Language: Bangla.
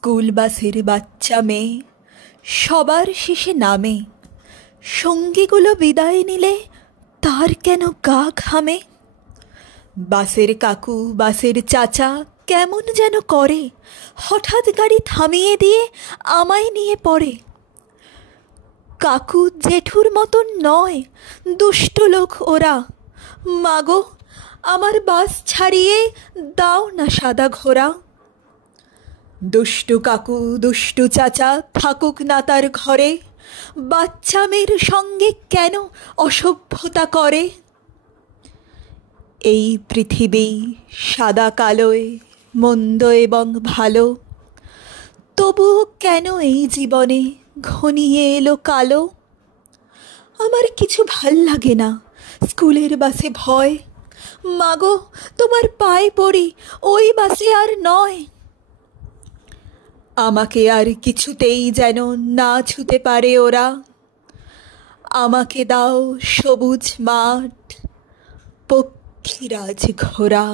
স্কুল বাসের বাচ্চা মেয়ে সবার শেষে নামে, সঙ্গীগুলো বিদায় নিলে তার কেন গা ঘামে। বাসের কাকু বাসের চাচা কেমন যেন করে, হঠাৎ গাড়ি থামিয়ে দিয়ে আমায় নিয়ে পড়ে। কাকু জেঠুর মতন নয়, দুষ্ট লোক ওরা। মাগো, আমার বাস ছাড়িয়ে দাও না সাদা ঘোড়া। দুষ্টু কাকু দুষ্টু চাচা থাকুক না তার ঘরে, বাচ্চা মেয়ের সঙ্গে কেন অসভ্যতা করে। এই পৃথিবী সাদা কালোয় মন্দ এবং ভালো, তবুও কেন এই জীবনে ঘনিয়ে এলো কালো। আমার কিছু ভাল লাগে না স্কুলের বাসে ভয়, মাগো তোমার পায়ে পড়ি ওই বাসে আর নয়। আমাকে আর কিছুতেই যেন না ছুতে পারে ওরা, আমাকে দাও সবুজ মাঠ, পক্ষীরাজ ঘোড়া।